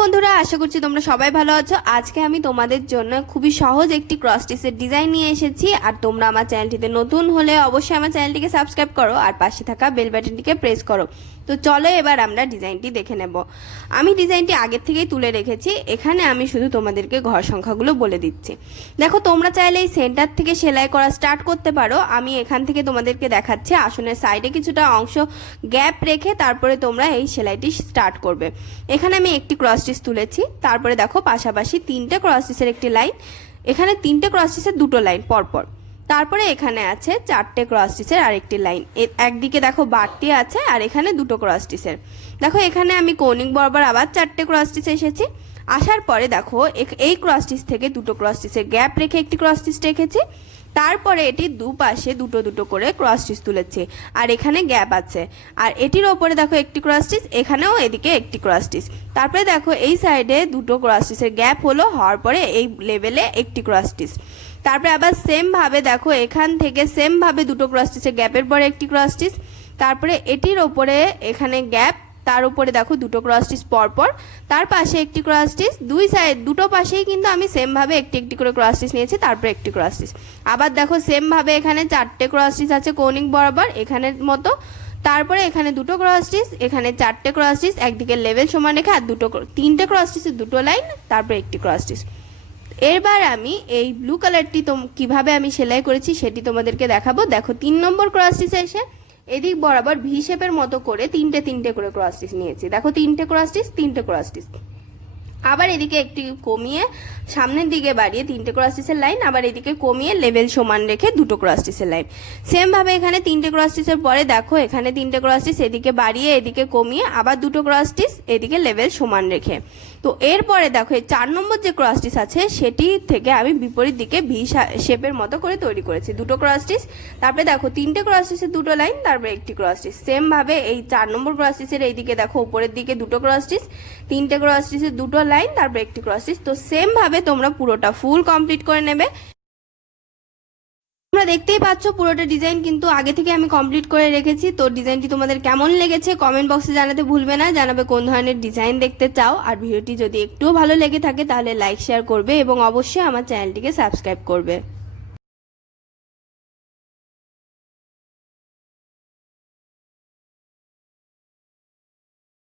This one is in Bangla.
বন্ধুরা, আশা করছি তোমরা সবাই ভালো আছো। আজকে আমি তোমাদের জন্য খুবই সহজ একটি ক্রস স্টিচের ডিজাইন নিয়ে এসেছি। আর তোমরা আমার চ্যানেলটিতে নতুন হলে অবশ্যই আমার চ্যানেলটিকে সাবস্ক্রাইব করো আর পাশে থাকা বেল বাটনটিকে প্রেস করো। তো চলো এবার আমরা ডিজাইনটি দেখে নেব। আমি ডিজাইনটি আগের থেকেই তুলে রেখেছি, এখানে আমি শুধু তোমাদেরকে ঘর সংখ্যাগুলো বলে দিচ্ছি। দেখো, তোমরা চাইলে এই সেন্টার থেকে সেলাই করা স্টার্ট করতে পারো। আমি এখান থেকে তোমাদেরকে দেখাচ্ছি, আসনের সাইডে কিছুটা অংশ গ্যাপ রেখে তারপরে তোমরা এই সেলাইটি স্টার্ট করবে। এখানে আমি একটি ক্রস স্টিচ তুলেছি, তারপরে দেখো পাশাপাশি তিনটে ক্রস স্টিচের একটি লাইন, এখানে তিনটে ক্রস স্টিচের দুটো লাইন পরপর, তারপরে এখানে আছে চারটে ক্রস স্টিচের আরেকটি লাইন, একদিকে দেখো বাড়তি আছে আর এখানে দুটো ক্রস স্টিচের। দেখো এখানে আমি কৌণিক বরাবর আবার চারটে ক্রস স্টিচ এসেছি। আসার পরে দেখো এই ক্রস স্টিচ থেকে দুটো ক্রস স্টিচের গ্যাপ রেখে একটি ক্রস স্টিচ রেখেছি, তারপরে এটি দুপাশে দুটো দুটো করে ক্রস স্টিচ তুলেছি আর এখানে গ্যাপ আছে। আর এটির ওপরে দেখো একটি ক্রস স্টিচ, এখানেও এদিকে একটি ক্রস স্টিচ। তারপরে দেখো এই সাইডে দুটো ক্রস স্টিচের গ্যাপ হওয়ার পরে এই লেভেলে একটি ক্রস স্টিচ। তারপরে আবার সেম ভাবে দেখো এখান থেকে সেম ভাবে দুটো ক্রস স্টিচের গ্যাপের পরে একটি ক্রস স্টিচ, তারপরে এটির ওপরে এখানে গ্যাপ, তার উপরে দেখো দুটো ক্রস স্টিচ পরপর, তার পাশে একটি ক্রস স্টিচ, দুই সাইড দুটো পাশেই কিন্তু আমি সেম ভাবে একটি একটি করে ক্রস স্টিচ নিয়েছি, তারপরে একটি ক্রস স্টিচ। আবার দেখো সেম ভাবে এখানে চারটে ক্রস স্টিচ আছে কৌণিক বরাবর এখানের মতো, তারপরে এখানে দুটো ক্রস স্টিচ, এখানে চারটে ক্রস স্টিচ, একদিকে লেভেল সমান রেখে আর তিনটে ক্রস স্টিচের দুটো লাইন, তারপরে একটি ক্রস স্টিচ। এবার আমি এই ব্লু কালারটি কিভাবে আমি সেলাই করেছি সেটি তোমাদেরকে দেখাবো। দেখো 3 নম্বর ক্রস স্টিচে এসে এদিক বরাবর ভি শেপের মতো করে তিনটে তিনটে করে ক্রস স্টিচ নিয়েছি। দেখো তিনটে ক্রস স্টিচ, তিনটে ক্রস স্টিচ। আবার এদিকে একটি কমিয়ে সামনের দিকে বাড়িয়ে তিনটে ক্রস স্টিচের লাইন, আবার এদিকে কমিয়ে লেভেল সমান রেখে দুটো ক্রস স্টিচের লাইন। সেম ভাবে এখানে তিনটে ক্রস স্টিচের পরে দেখো এখানে তিনটে ক্রস স্টিচ, এদিকে বাড়িয়ে এদিকে কমিয়ে আবার দুটো ক্রস স্টিচ, এদিকে লেভেল সমান রেখে। তো এরপরে দেখো এই 4 নম্বর যে ক্রস স্টিচ আছে সেটি থেকে আমি বিপরীত দিকে ভি শেপের মতো করে তৈরি করেছি, দুটো ক্রস স্টিচ। তারপরে দেখো তিনটে ক্রস স্টিচের দুটো লাইন, তারপরে একটি ক্রস স্টিচ। সেম ভাবে এই 4 নম্বর ক্রস স্টিচের এইদিকে দেখো উপরের দিকে দুটো ক্রস স্টিচ, তিনটে ক্রস স্টিচের দুটো লাইন, তারপরে একটি ক্রস স্টিচ। তো সেম ভাবে তোমরা পুরোটা ফুল কমপ্লিট করে নেবে। তোমরা দেখতেই পাচ্ছ পুরোটা ডিজাইন কিন্তু আগে থেকে আমি কমপ্লিট করে রেখেছি। তো ডিজাইনটি তোমাদের কেমন লেগেছে কমেন্ট বক্সে জানাতে ভুলবে না, জানাবে কোন ধরনের ডিজাইন দেখতে চাও। আর ভিডিওটি যদি একটুও ভালো লেগে থাকে তাহলে লাইক শেয়ার করবে এবং অবশ্যই আমার চ্যানেলটিকে সাবস্ক্রাইব করবে।